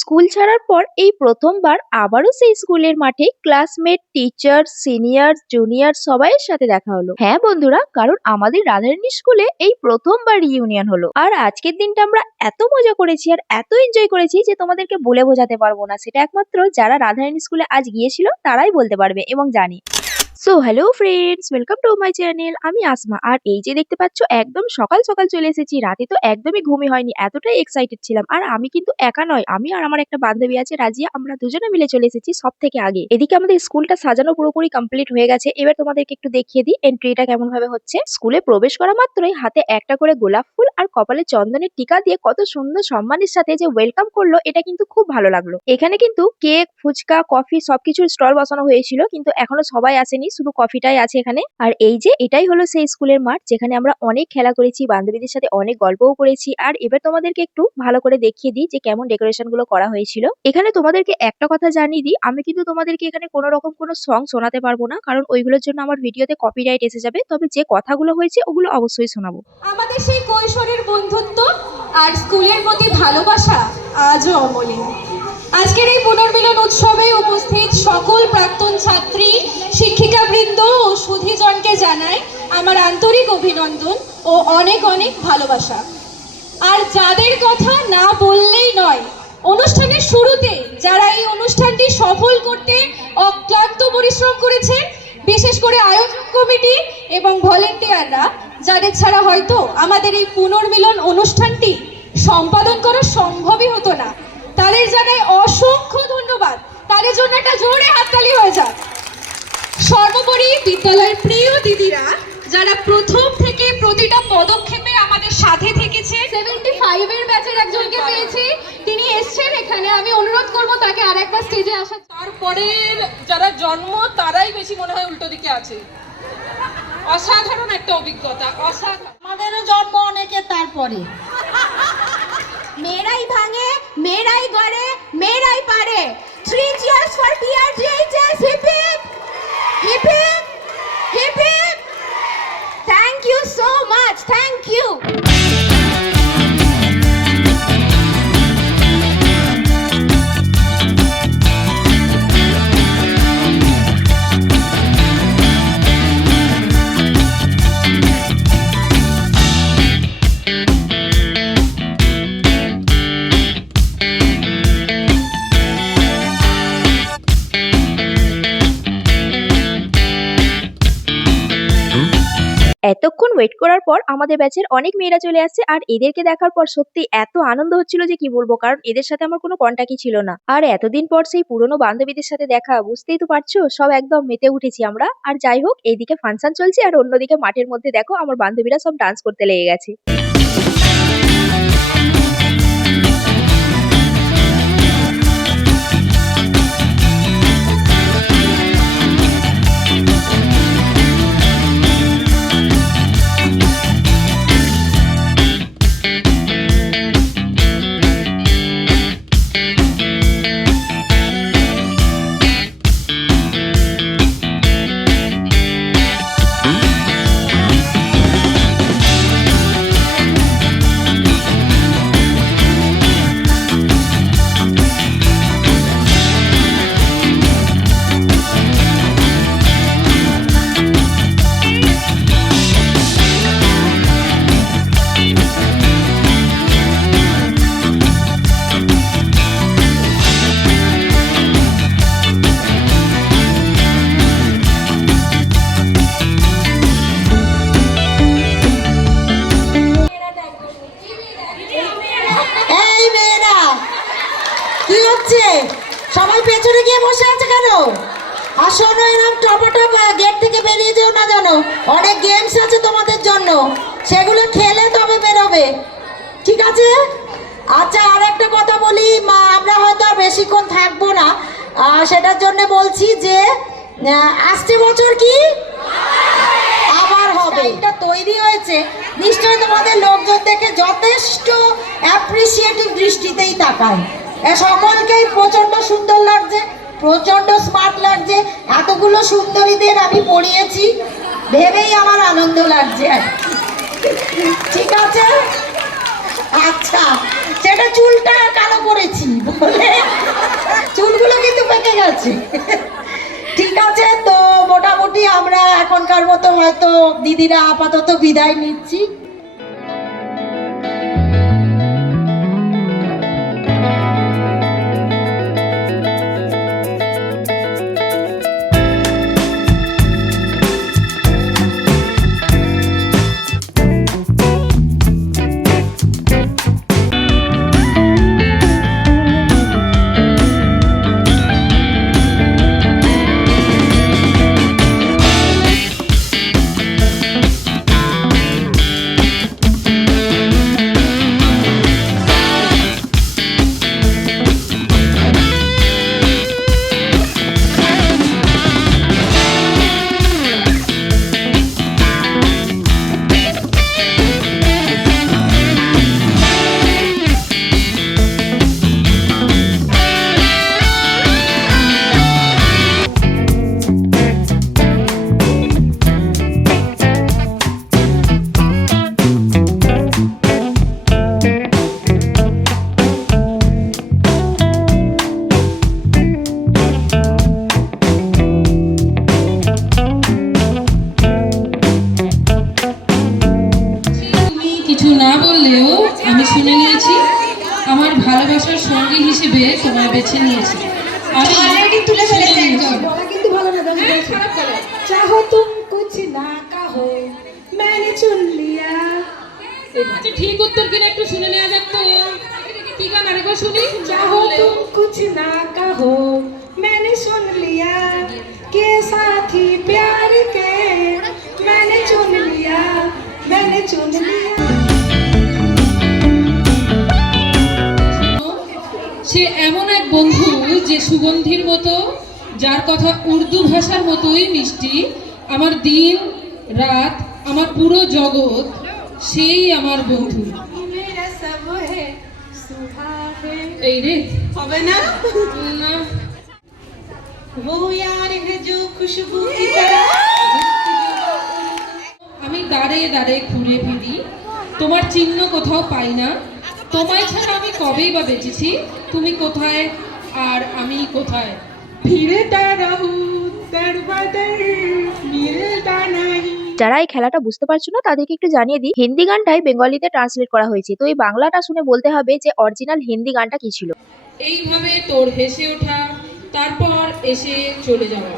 School ছাড়ার পর এই প্রথমবার আবারও সেই স্কুলের মাঠে ক্লাসমেট, টিচার, সিনিয়র, জুনিয়র সবাইয়ের সাথে দেখা হলো। হ্যাঁ বন্ধুরা, কারণ আমাদের রাধারানী স্কুলে এই প্রথমবার রিইউনিয়ন হলো। আর আজকের দিনটা আমরা এত মজা করেছি আর এত এনজয় করেছি যে তোমাদেরকে বলে বোঝাতে পারবো না। সেটা একমাত্র যারা রাধারানী স্কুলে আজ গিয়েছিল তারাই বলতে পারবে এবং জানি। So hello friends, welcome to my channel. আমি আসমা, আর এই যে দেখতে পাচ্ছ একদম সকাল সকাল চলে এসেছি। রাতে তো একদমই ঘুমই হয়নি, এতটাই এক্সাইটেড ছিলাম। আর আমি কিন্তু একা নয়, আমি আর আমার একটা বান্ধবী আছে রাজিয়া, আমরা দুজনে মিলে চলে এসেছি সব থেকে আগে। এদিকে আমাদের স্কুলটা সাজানো পুরোপুরি কমপ্লিট হয়ে গেছে। এবার তোমাদেরকে একটু দেখিয়ে দিই এন্ট্রিটা কেমন ভাবে হচ্ছে। স্কুলে প্রবেশ করা মাত্রই হাতে একটা করে গোলাপ ফুল আর কপালে চন্দনের টিকা দিয়ে কত সুন্দর সম্মানের সাথে যে ওয়েলকাম করলো, এটা কিন্তু খুব ভালো লাগলো। এখানে কিন্তু কেক, ফুচকা, কফি সবকিছুর স্টল বসানো হয়েছিল, কিন্তু এখনো সবাই আসেনি, শুধু কফিটাই আছে এখানে। আর এই যে এটাই হলো সেই স্কুলের মাঠ যেখানে আমরা অনেক খেলা করেছি, বান্ধবীদের সাথে অনেক গল্পও করেছি। আর এবার তোমাদেরকে একটু ভালো করে দেখিয়ে দিই যে কেমন ডেকোরেশন গুলো করা হয়েছিল। এখানে তোমাদেরকে একটা কথা জানিয়ে দিই, আমি কিন্তু তোমাদেরকে এখানে কোনো রকম কোনো সং শোনাতে পারবো না, কারণ ওইগুলোর জন্য আমার ভিডিওতে কপিরাইট এসে যাবে। তবে যে কথাগুলো হয়েছে ওগুলো অবশ্যই শোনাবো। আমাদের সেই কৈশোরের বন্ধুত্ব আর স্কুলের প্রতি ভালোবাসা আজও অমলিন। আজকের এই পুনর্মিলন উৎসবে উপস্থিত সকল প্রাক্তন ছাত্রী, শিক্ষিকাবৃন্দ ও সুধীজনকে জানাই আমার আন্তরিক অভিনন্দন ও অনেক অনেক ভালোবাসা। আর যাদের কথা না বললেই নয়, অনুষ্ঠানের শুরুতে যারা এই অনুষ্ঠানটি সফল করতে অক্লান্ত পরিশ্রম করেছেন, বিশেষ করে আয়োজক কমিটি এবং ভলেন্টিয়াররা, যাদের ছাড়া হয়তো আমাদের এই পুনর্মিলন অনুষ্ঠানটি সম্পাদন করা সম্ভবই হতো না, তাদের জানাই অসংখ্য ধন্যবাদ। তাদের জন্য একটা জোরে হাততালি হয়ে যাক। সর্বোপরি বিদ্যালয়ের প্রিয় দিদিরা, যারা প্রথম থেকে প্রতিটা পদক্ষেপে আমাদের সাথে থেকেছে। 75 এর ব্যাচের একজনকে পেয়েছি, তিনি এসেছেন এখানে। আমি অনুরোধ করব তাকে আরেকবার স্টেজে আসা। তারপরে যারা জন্ম তারাই বেশি মনে হয় উল্টো দিকে আছে। অসাধারণ একটা অভিজ্ঞতা, অসাধারণ। আমাদেরও জন্ম অনেকের তারপরে। মেয়েরাই ভাঙে, মেয়েরাই গড়ে, মেয়েরাই পারে। 3 cheers for PRGHS. Hip hip, hip hip, hip hip. Thank you so much. Thank you. এতক্ষণ ওয়েট করার পর আমাদের ব্যাচের অনেক মেয়েরা চলে আসছে, আর এদেরকে দেখার পর সত্যি এত আনন্দ হচ্ছিল যে কি বলবো, কারণ এদের সাথে আমার কোনো কন্ট্যাক্টই ছিল না। আর এতদিন পর সেই পুরনো বান্ধবীদের সাথে দেখা, বুঝতেই তো পারছো সব একদম মেতে উঠেছি আমরা। আর যাই হোক, এইদিকে ফাংশন চলছে আর অন্যদিকে মাঠের মধ্যে দেখো আমার বান্ধবীরা সব ডান্স করতে লেগে গেছে। সবাই পেছনে গিয়ে বসে আছে কেন? আর শোনো, এরকম টপাটপ গেট থেকে বেরিয়ে যেও না, জানো অনেক গেমস আছে তোমাদের জন্য, সেগুলো খেলে তবে বেরোবে, ঠিক আছে? আচ্ছা, আর একটা কথা বলি, আমরা হয়তো আর বেশিক্ষণ থাকবো না, সেটার জন্য বলছি যে আসছে বছর কি আবার হবে। এটা তৈরি হয়েছে নিশ্চয়ই তোমাদের লোকজন দেখে যথেষ্ট অ্যাপ্রিসিয়েটিভ দৃষ্টিতেই তাকায়। সকলকেই প্রচন্ড সুন্দর লাগছে, প্রচন্ড স্মার্ট লাগছে। এতগুলো সুন্দরীদের আমি পড়িয়েছি ভেবেই আমার আনন্দ লাগছে, ঠিক আছে? আচ্ছা, সেটা চুলটা কালো করেছি বলে মতো হয়তো দিদিরা আপাতত বিদায় নিচ্ছি। তুমি কিছু না বললেও আমি শুনে নিয়েছি, আমার ভালোবাসার সঙ্গী হিসেবে তোমায় বেছে নিয়েছি। আমি তুলে ফেলেছে শুনে নিয়েছি। বলা কিন্তু ভালো না গান হ্যাঁ, খারাপ করে। चाहो तुम कुछ ना कहो मैंने चुन लिया। আচ্ছা, ঠিক উত্তর কিনা একটু শুনে নেওয়া যাক তো। কি গান আরেকবার শুনি? चाहो तुम कुछ ना कहो मैंने सुन लिया के साथी प्यार के मैंने चुन लिया मैंने चुन लिया। সে এমন এক বন্ধু যে সুগন্ধির মতো, যার কথা উর্দু ভাষার মতোই মিষ্টি। আমার দিন রাত, আমার পুরো জগৎ, সেই আমার বন্ধু। मेरा सब है सुहाग है। এই রে, হবে না না, वो यार है जो खुशबू की तरह। আমি দাঁড়ে দাঁড়ে ঘুরে ফিরি, তোমার চিহ্ন কোথাও পাই না। তোমায় ছাড়া আমি কবেই বা বেঁচেছি, তুমি কোথায় আর আমি কোথায়? फिरता रहूं दर बदर मिलता नहीं। যারা এই খেলাটা বুঝতে পারছো না তাদেরকে একটু জানিয়ে দিই, হিন্দি গানটাই বেঙ্গলিতে ট্রান্সলেট করা হয়েছে। তো এই বাংলাটা শুনে বলতে হবে যে অরিজিনাল হিন্দি গানটা কি ছিল। এইভাবে তোর হেসে ওঠা, তারপর এসে চলে যাওয়া,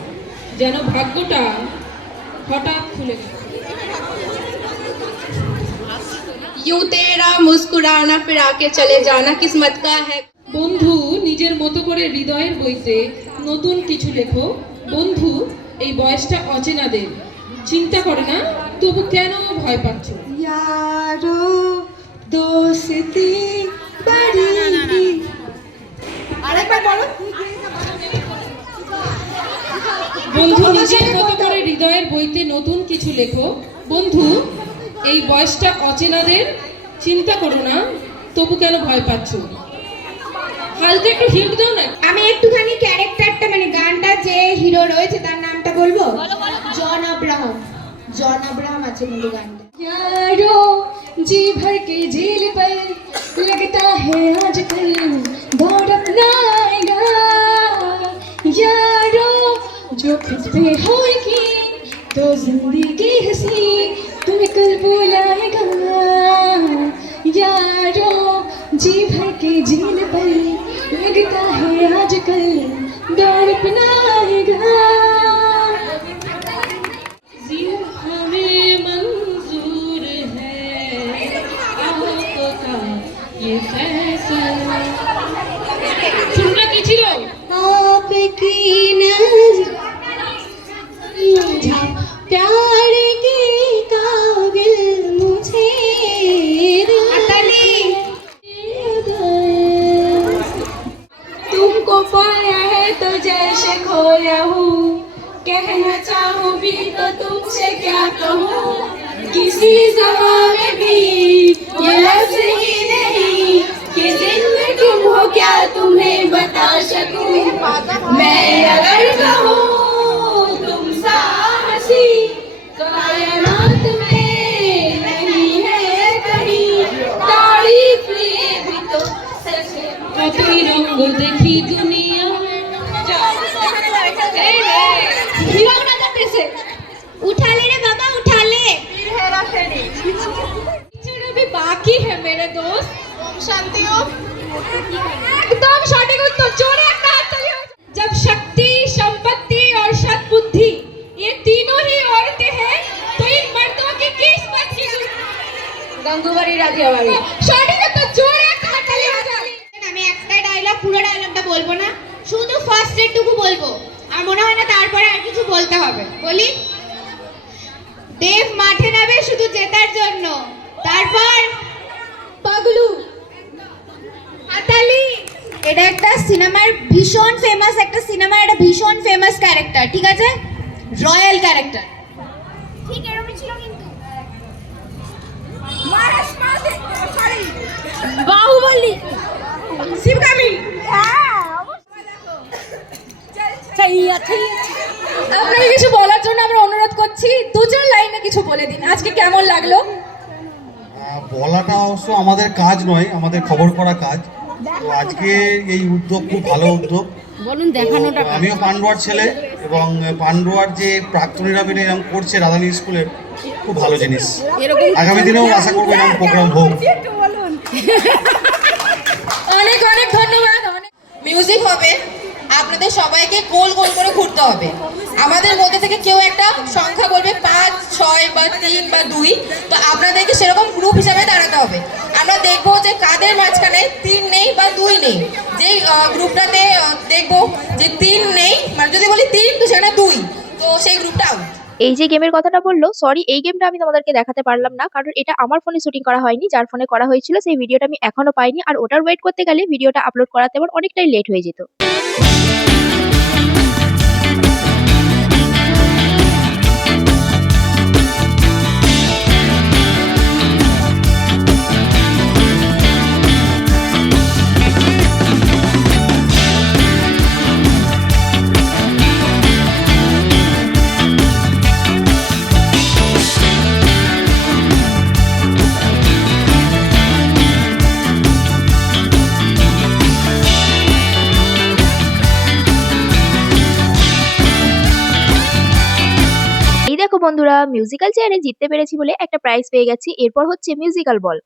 যেন ভাগ্যটা হঠাৎ খুলে গেল। यूं तेरा मुस्कुराना फिर आके चले जाना किस्मत का है। বন্ধু, নিজের মতো করে হৃদয়ের বইতে নতুন কিছু লেখো। বন্ধু, এই বয়সটা অচেনাদের, চিন্তা করে না, তবু কেন ভয় পাচ্ছ? यारो दोस्ती बड़ी। আরেকবার বলো। বন্ধু, নিজের মতো করে হৃদয়ের বইতে নতুন কিছু লেখো। বন্ধু, এই বয়সটা অচেনাদের, চিন্তা করো না, তবু কেন ভয় পাচ্ছ? হালকা একটু হিন্ট দাও না। আমি একটুখানি ক্যারেক্টারটা মানে গানটা যে হিরো রয়েছে তার নামটা বলবো। জন আব্রাহাম, জন আব্রাহাম আছে কিন্তু গানটা। यारो जी भर के झील पर लगता है आजकल दौड़ अपना आएगा। यारो जो खुद पे होगी तो जिंदगी हंसी तुम्हें कल बुलाएगा। यारो जी भर के झील पर लगता है आजकल दौड़ अपना आएगा। हमें मंजूर है आपका ये फैसला। শুননা কি ছিল? आपकी नज़र समझा प्यार के काबिल मुझे तुमको पाया है तो जैसे खोया हूँ, कहना चाहूँ भी तो तुमसे क्या कहूँ। किसी ज़बान में भी ये लफ्ज़ ही नहीं कि जिनमें तुम हो क्या तुम्हें बता सकूँ। मैं अगर कहूँ तुम सा हंसी कायनात में नहीं है कहीं, तारीफ ये भी तो सच है। কতই রঙ দেখি দুনিয়া। उठा ले रे बाबा उठा ले। टीचर अभी बाकी है मेरे दोस्त। शांति हो। एकदम सटीक उत्तर, जोरे একটা হাততালি हो जाए। जब शक्ति, संपत्ति और सद्बुद्धि ये तीनों ही औरतें हैं तो इन मर्दों की किस बात की गंगूबाई राधियाबाई। सटीक उत्तर, जोरे একটা হাততালি हो जाए। আমি একটা ডায়লগ পুরো ডায়লগটা বলবো না, শুধু ফার্স্ট এটুকু বলবো। আর মনে হয় না তারপরে আর কিছু বলতে হবে। বলি, দেব মাঠে নামে শুধু জেতার জন্য, তারপর পাগলু হাতালি। এটা একটা সিনেমার ভীষণ ফেমাস, একটা সিনেমার একটা ভীষণ ফেমাস ক্যারেক্টার, ঠিক আছে? রয়্যাল ক্যারেক্টার, ঠিক এরকমই ছিল কিন্তু। বাহুবলী, শিবগামী। আপনাকে কিছু বলার জন্য আমরা অনুরোধ করছি, দু চার লাইনে কিছু বলে দিন। আজকে কেমন লাগলো? বলাটা অবশ্য আমাদের কাজ নয়, আমাদের খবর করা কাজ। তো আজকে এই উদ্যোগ খুব ভালো উদ্যোগ। বলুন, দেখানোটা। আমিও পান্ডুয়ার ছেলে এবং পান্ডুয়ার যে প্রাক্তনীরা মিলে এরকম করছে রাধানী স্কুলের, খুব ভালো জিনিস। আগামী দিনেও আশা করবো এরকম প্রোগ্রাম হোক। অনেক অনেক ধন্যবাদ। মিউজিক হবে, আপনাদের সবাইকে গোল গোল করে ঘুরতে হবে। আমাদের মধ্যে থেকে কেউ একটা সংখ্যা বলবে 5, 6 বা 3 বা 2, তো আপনাদেরকে সেরকম গ্রুপ হিসাবে দাঁড়াতে হবে। আমরা দেখবো যে কাদের মাঝখানে 3 নেই বা 2 নেই। যেই গ্রুপটাতে দেখবো যে 3 নেই, মানে যদি বলি 3 তো সেখানে 2, তো সেই গ্রুপটা আউট। এই যে গেমের কথাটা বললো, সরি এই গেমটা আমি তোমাদেরকে দেখাতে পারলাম না, কারণ এটা আমার ফোনে শুটিং করা হয়নি। যার ফোনে করা হয়েছিল সেই ভিডিওটা আমি এখনো পাইনি, আর ওটার ওয়েট করতে গেলে ভিডিওটা আপলোড করাতে আমার অনেকটাই লেট হয়ে যেত। এই দেখো বন্ধুরা, মিউজিক্যাল চেয়ারে জিততে পেরেছি বলে একটা প্রাইজ পেয়ে গেছি। এরপর হচ্ছে মিউজিক্যাল বল।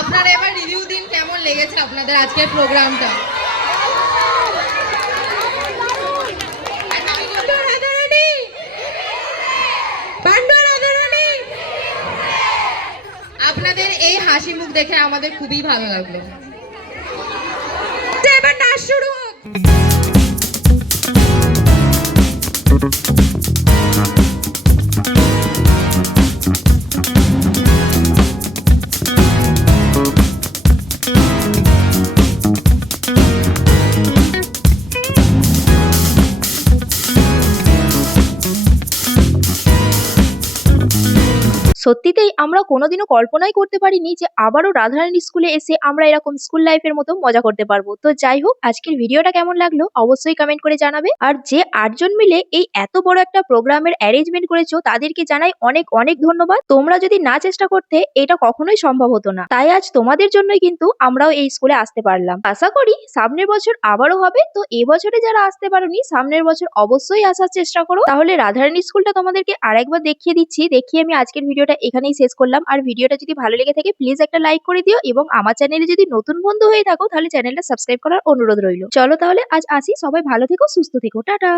আপনারা এবার রিভিউ দিন, কেমন লেগেছে আপনাদের আজকের প্রোগ্রামটা। আপনাদের এই হাসি মুখ দেখে আমাদের খুবই ভালো লাগলো। এবার নাচ শুরু হোক। সত্যিতেই আমরা কোনোদিনও কল্পনাই করতে পারিনি যে আবারও রাধারানী স্কুলে এসে আমরা এরকম স্কুল লাইফের মতো মজা করতে পারবো। তো যাই হোক, আজকের ভিডিওটা কেমন লাগলো অবশ্যই কমেন্ট করে জানাবে। আর যে 8 জন মিলে এই এত বড় একটা প্রোগ্রামের অ্যারেঞ্জমেন্ট করেছো তাদেরকে জানাই অনেক অনেক ধন্যবাদ। তোমরা যদি না চেষ্টা করতে এটা কখনোই সম্ভব হতো না। তাই আজ তোমাদের জন্যই কিন্তু আমরাও এই স্কুলে আসতে পারলাম। আশা করি সামনের বছর আবারও হবে। তো এবছরে যারা আসতে পারোনি, সামনের বছর অবশ্যই আসার চেষ্টা করো। তাহলে রাধারানী স্কুলটা তোমাদেরকে আরেকবার দেখিয়ে দিচ্ছি। দেখিয়ে আমি আজকের ভিডিওটা এখানেই শেষ করলাম। আর ভিডিওটা যদি ভালো লেগে থাকে প্লিজ একটা লাইক করে দিও, এবং আমার চ্যানেলে যদি নতুন বন্ধু হয়ে থাকো তাহলে চ্যানেলটা সাবস্ক্রাইব করার অনুরোধ রইল। চলো তাহলে আজ আসি, সবাই ভালো থেকো, সুস্থ থেকো, টাটা।